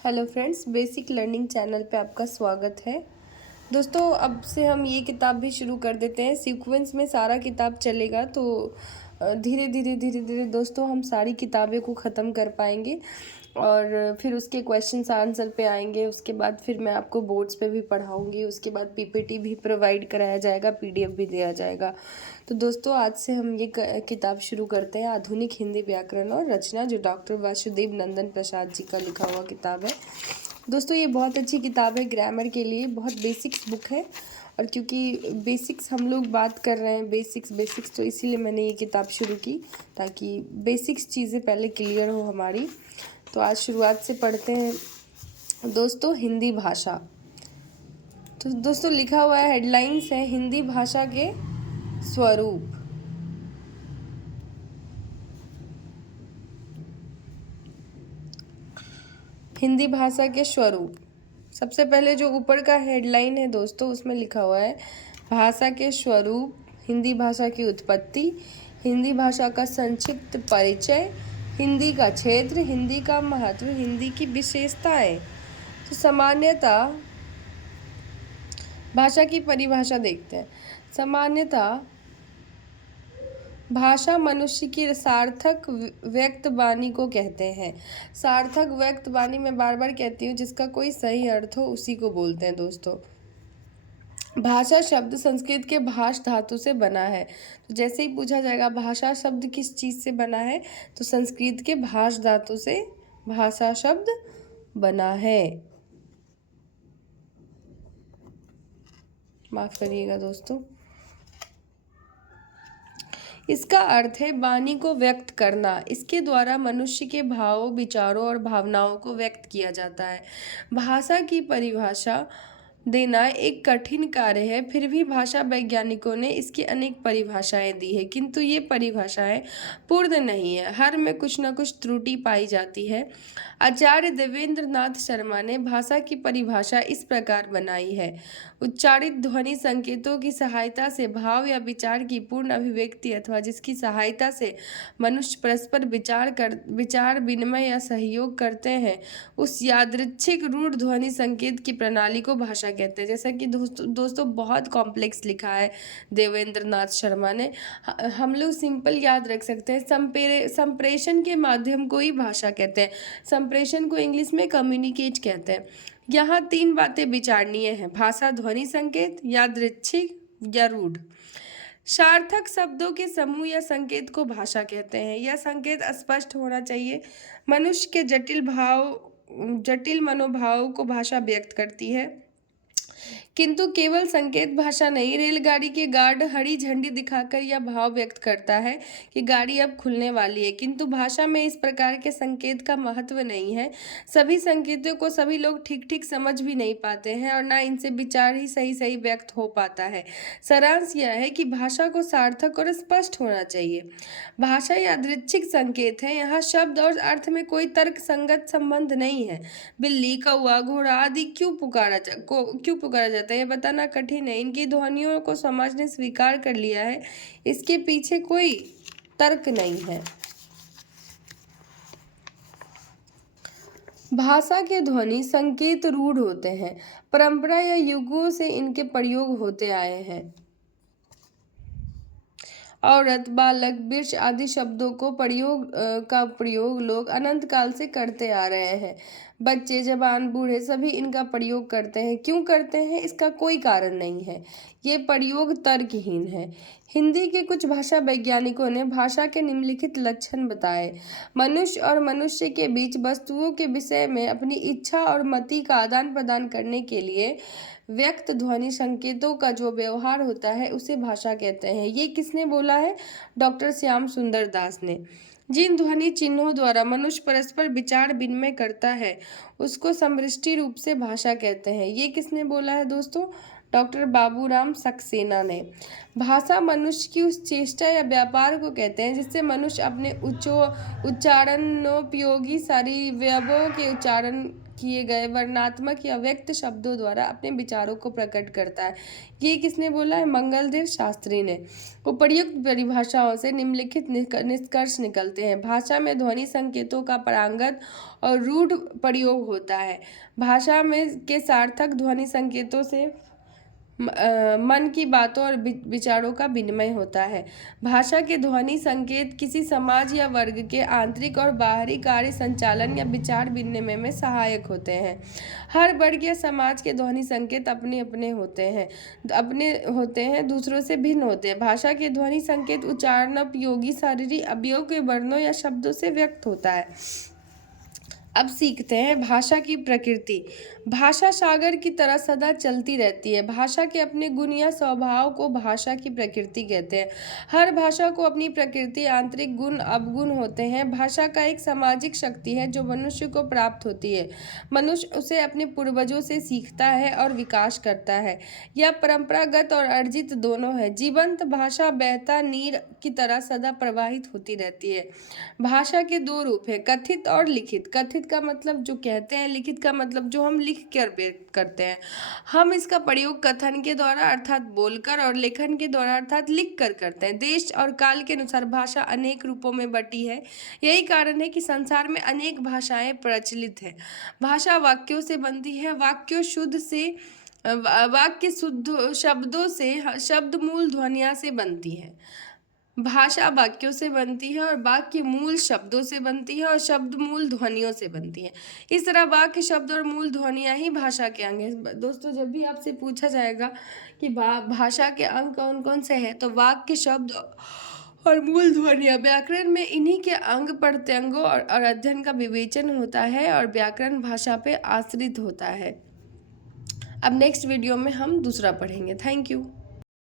Hello friends, basic learning channel पे आपका स्वागत है। दोस्तों, अब से हम ये किताब भी शुरू कर देते हैं। सीक्वेंस में सारा किताब चलेगा तो धीरे धीरे दोस्तों हम सारी किताबें को ख़त्म कर पाएंगे और फिर उसके क्वेश्चंस आंसर पे आएंगे। उसके बाद फिर मैं आपको बोर्ड्स पे भी पढ़ाऊंगी। उसके बाद पीपीटी भी प्रोवाइड कराया जाएगा, पीडीएफ भी दिया जाएगा। तो दोस्तों, आज से हम ये किताब शुरू करते हैं, आधुनिक हिंदी व्याकरण और रचना, जो डॉक्टर वासुदेव नंदन प्रसाद जी का लिखा हुआ किताब है। दोस्तों, ये बहुत अच्छी किताब है, ग्रामर के लिए बहुत बेसिक्स बुक है। और क्योंकि बेसिक्स हम लोग बात कर रहे हैं, बेसिक्स, तो इसीलिए मैंने ये किताब शुरू की, ताकि बेसिक्स चीज़ें पहले क्लियर हो हमारी। तो आज शुरुआत से पढ़ते हैं दोस्तों, हिंदी भाषा। तो दोस्तों, लिखा हुआ है, हेडलाइंस है हिंदी भाषा के स्वरूप। हिंदी भाषा के स्वरूप। सबसे पहले जो ऊपर का हेडलाइन है दोस्तों, उसमें लिखा हुआ है भाषा के स्वरूप, हिंदी भाषा की उत्पत्ति, हिंदी भाषा का संक्षिप्त परिचय, हिंदी का क्षेत्र, हिंदी का महत्व, हिंदी की विशेषताएं। तो सामान्यतः भाषा की परिभाषा देखते हैं। सामान्यतः भाषा मनुष्य की सार्थक व्यक्त वाणी को कहते हैं। सार्थक व्यक्त वाणी मैं बार बार कहती हूँ, जिसका कोई सही अर्थ हो उसी को बोलते हैं दोस्तों। भाषा शब्द संस्कृत के भाष धातु से बना है। तो जैसे ही पूछा जाएगा भाषा शब्द किस चीज से बना है, तो संस्कृत के भाष धातु से भाषा शब्द बना है। माफ करिएगा दोस्तों। इसका अर्थ है वाणी को व्यक्त करना। इसके द्वारा मनुष्य के भावों, विचारों और भावनाओं को व्यक्त किया जाता है। भाषा की परिभाषा देना एक कठिन कार्य है, फिर भी भाषा वैज्ञानिकों ने इसकी अनेक परिभाषाएं दी है, किंतु ये परिभाषाएं पूर्ण नहीं है। हर में कुछ न कुछ त्रुटि पाई जाती है। आचार्य देवेंद्र नाथ शर्मा ने भाषा की परिभाषा इस प्रकार बनाई है: उच्चारित ध्वनि संकेतों की सहायता से भाव या विचार की पूर्ण अभिव्यक्ति, अथवा जिसकी सहायता से मनुष्य परस्पर विचार विनिमय या सहयोग करते हैं, उस यादृच्छिक रूढ़ ध्वनि संकेत की प्रणाली को भाषा कहते हैं। जैसा कि दोस्तों बहुत कॉम्प्लेक्स लिखा है देवेंद्र नाथ शर्मा ने। हम लोग सिंपल याद रख सकते हैं, संप्रेषण के माध्यम को ही भाषा कहते हैं। संप्रेषण को इंग्लिश में कम्युनिकेट कहते हैं। यहाँ तीन बातें विचारणीय हैं: भाषा ध्वनि संकेत, यादृच्छिक या रूढ़। सार्थक शब्दों के समूह या संकेत को भाषा कहते हैं। यह संकेत स्पष्ट होना चाहिए। मनुष्य के जटिल मनोभाव को भाषा व्यक्त करती है, किंतु केवल संकेत भाषा नहीं। रेलगाड़ी के गार्ड हरी झंडी दिखाकर यह भाव व्यक्त करता है कि गाड़ी अब खुलने वाली है, किंतु भाषा में इस प्रकार के संकेत का महत्व नहीं है। सभी संकेतों को सभी लोग ठीक ठीक समझ भी नहीं पाते हैं और ना इनसे विचार ही सही सही व्यक्त हो पाता है। सारांश यह है कि भाषा को सार्थक और स्पष्ट होना चाहिए। भाषा यादृच्छिक संकेत है। यहाँ शब्द और अर्थ में कोई तर्क संगत संबंध नहीं है। बिल्ली, कौवा, घोड़ा आदि क्यों पुकारा जाता है, यह बताना कठिन है। इनकी ध्वनियों को समाज ने स्वीकार कर लिया है, इसके पीछे कोई तर्क नहीं है। भाषा के ध्वनि संकेत रूढ़ होते हैं। परंपरा या युगों से इनके प्रयोग होते आए हैं। औरत, बालक, वृक्ष आदि शब्दों को प्रयोग लोग अनंत काल से करते आ रहे हैं। बच्चे, जवान, बूढ़े सभी इनका प्रयोग करते हैं। क्यों करते हैं, इसका कोई कारण नहीं है। ये प्रयोग तर्कहीन है। हिंदी के कुछ भाषा वैज्ञानिकों ने भाषा के निम्नलिखित लक्षण बताए: मनुष्य और मनुष्य के बीच वस्तुओं के विषय में अपनी इच्छा और मति का आदान प्रदान करने के लिए व्यक्त ध्वनि संकेतों का जो व्यवहार होता है, उसे भाषा कहते हैं। ये किसने बोला है? डॉक्टर श्याम सुंदर दास ने। जिन ध्वनि चिन्हों द्वारा मनुष्य परस्पर विचार विनिमय करता है, उसको समष्टि रूप से भाषा कहते हैं। ये किसने बोला है दोस्तों? डॉक्टर बाबूराम सक्सेना ने। भाषा मनुष्य की उस चेष्टा या व्यापार को कहते हैं जिससे मनुष्य अपने उच्चारणोपयोगी शरीरव्यवों के उच्चारण किए गए वर्णात्मक या व्यक्त शब्दों द्वारा अपने विचारों को प्रकट करता है। ये किसने बोला है? मंगलदेव शास्त्री ने। उपर्युक्त परिभाषाओं से निम्नलिखित निष्कर्ष निकलते हैं। भाषा में ध्वनि संकेतों का पारंगत और रूढ़ प्रयोग होता है। भाषा में के सार्थक ध्वनि संकेतों से मन की बातों और विचारों का विनिमय होता है। भाषा के ध्वनि संकेत किसी समाज या वर्ग के आंतरिक और बाहरी कार्य संचालन या विचार विनिमय में सहायक होते हैं। हर वर्ग या समाज के ध्वनि संकेत अपने अपने होते हैं, दूसरों से भिन्न होते हैं। भाषा के ध्वनि संकेत उच्चारणोपयोगी शारीरिक अवयव के वर्णों या शब्दों से व्यक्त होता है। अब सीखते हैं भाषा की प्रकृति। भाषा सागर की तरह सदा चलती रहती है। भाषा के अपने गुण या स्वभाव को भाषा की प्रकृति कहते हैं। हर भाषा को अपनी प्रकृति, आंतरिक गुण, अवगुण होते हैं। भाषा का एक सामाजिक शक्ति है जो मनुष्य को प्राप्त होती है। मनुष्य उसे अपने पूर्वजों से सीखता है और विकास करता है। यह परंपरागत और अर्जित दोनों है। जीवंत भाषा बहता नीर की तरह सदा प्रवाहित होती रहती है। भाषा के दो रूप हैं, कथित और लिखित। कथित का मतलब जो कहते हैं, लिखित का मतलब जो हम लिख कर करते हैं। हम इसका प्रयोग कथन के द्वारा अर्थात बोलकर और लेखन के द्वारा अर्थात लिख कर करते हैं। देश और काल के अनुसार भाषा अनेक रूपों में बटी है। यही कारण है कि संसार में अनेक भाषाएं प्रचलित हैं। भाषा वाक्यों से बनती है। वाक्य शुद्ध शब्दों से, शब्द मूल ध्वनियों से बनती है। भाषा वाक्यों से बनती है और वाक्य मूल शब्दों से बनती है और शब्द मूल ध्वनियों से बनती है। इस तरह वाक्य, शब्द और मूल ध्वनियाँ ही भाषा के अंग हैं। दोस्तों, जब भी आपसे पूछा जाएगा कि भाषा के अंग कौन कौन से हैं, तो वाक्य, शब्द और मूल ध्वनियाँ, व्याकरण में इन्हीं के अंग प्रत्यंगों और अध्ययन का विवेचन होता है और व्याकरण भाषा पे आश्रित होता है। अब नेक्स्ट वीडियो में हम दूसरा पढ़ेंगे। Thank you.